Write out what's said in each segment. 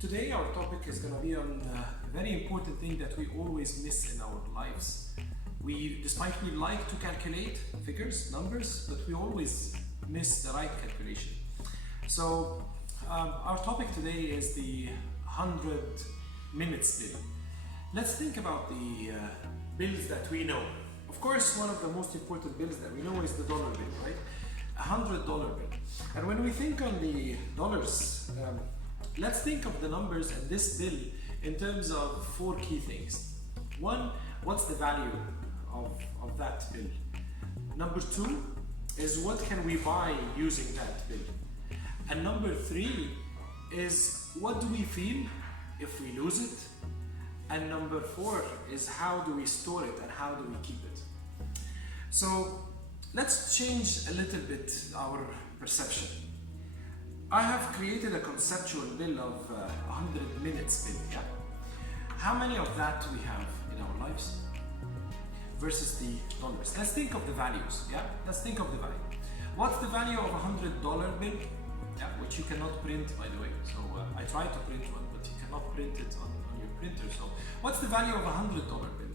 Today our topic is going to be on a very important thing that we always miss in our lives. Despite we like to calculate figures, numbers, but we always miss the right calculation. So our topic today is the 100 minutes bill. Let's think about the bills that we know. Of course, one of the most important bills that we know is the dollar bill, right? $100 bill. And when we think on the dollars, let's think of the numbers and this bill in terms of four key things. One, what's the value of that bill? Number two is what can we buy using that bill? And number three is what do we feel if we lose it? And number four is how do we store it and how do we keep it? So let's change a little bit our perception. I have created a conceptual bill of 100 minutes bill, yeah? How many of that do we have in our lives versus the dollars? Let's think of the values, yeah? Let's think of the value. What's the value of a $100 bill? Yeah, which you cannot print, by the way. So I tried to print one, but you cannot print it on your printer. So what's the value of a $100 bill?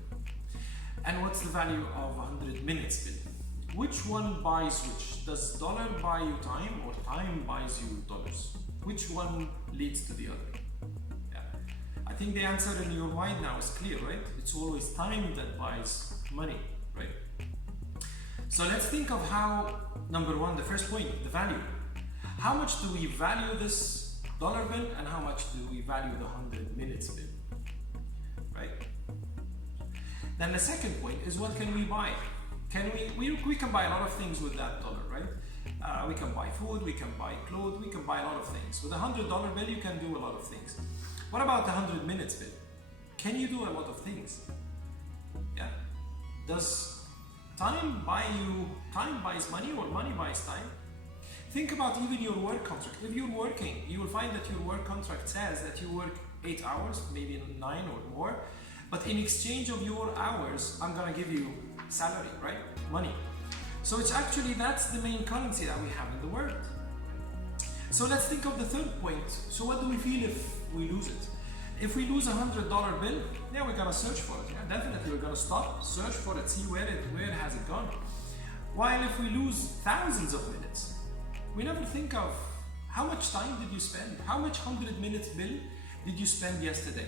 And what's the value of a 100 minutes bill? Which one buys which? Does dollar buy you time or time buys you dollars? Which one leads to the other? Yeah. I think the answer in your mind now is clear, right? It's always time that buys money, right? So let's think of how, number one, the first point, the value. How much do we value this dollar bill and how much do we value the 100 minutes bill, right? Then the second point is what can we buy? We can buy a lot of things with that dollar, right? We can buy food, we can buy clothes, we can buy a lot of things. With a $100 bill, you can do a lot of things. What about the 100 minutes bill? Can you do a lot of things? Yeah. Does time buys money or money buys time? Think about even your work contract. If you're working, you will find that your work contract says that you work 8 hours, maybe 9 or more, but in exchange of your hours, I'm gonna give you salary, right? Money. So it's actually, that's the main currency that we have in the world. So let's think of the third point. So what do we feel if we lose it? If we lose a $100 bill, yeah, we're gonna search for it. Yeah, definitely we're gonna stop, search for it, see where has it gone. While if we lose thousands of minutes, we never think of how much time did you spend? How much 100 minutes bill did you spend yesterday?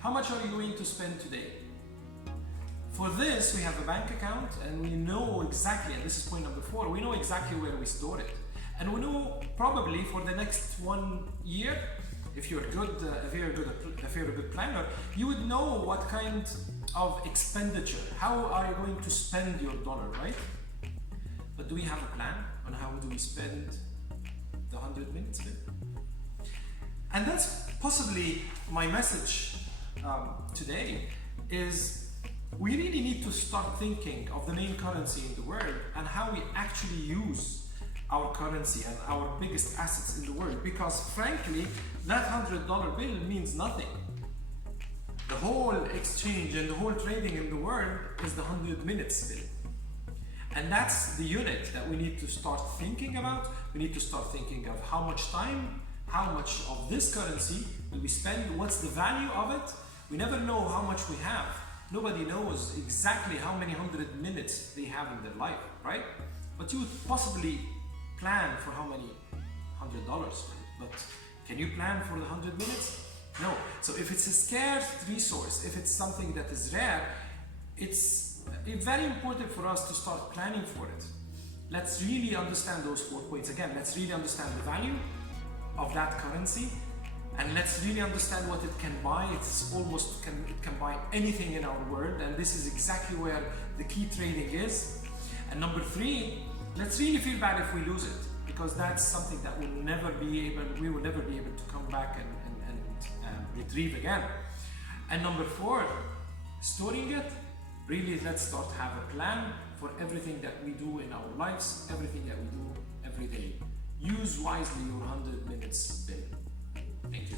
How much are you going to spend today? For this, we have a bank account and we know exactly, and this is point number 4, we know exactly where we store it. And we know probably for the next 1 year, if you're a very good planner, you would know what kind of expenditure, how are you going to spend your dollar, right? But do we have a plan on how do we spend the 100 minutes bill? And that's possibly my message today is we really need to start thinking of the main currency in the world and how we actually use our currency and our biggest assets in the world, because frankly that $100 bill means nothing. The whole exchange and the whole trading in the world is the 100 minutes bill. And that's the unit that we need to start thinking about. We need to start thinking of how much time, how much of this currency will we spend, what's the value of it. We never know how much we have. Nobody knows exactly how many 100 minutes they have in their life, right? But you would possibly plan for how many $100, but can you plan for the 100 minutes? No. So if it's a scarce resource, if it's something that is rare, it's very important for us to start planning for it. Let's really understand those 4 points. Again, let's really understand the value of that currency, and let's really understand what it can buy. It can buy anything in our world, and this is exactly where the key trading is. And number 3, let's really feel bad if we lose it, because that's something that we will never be able to come back and retrieve again. And number 4, storing it. Really, let's start have a plan for everything that we do in our lives, everything that we do every day. Use wisely your 100 minutes bill. Thank you.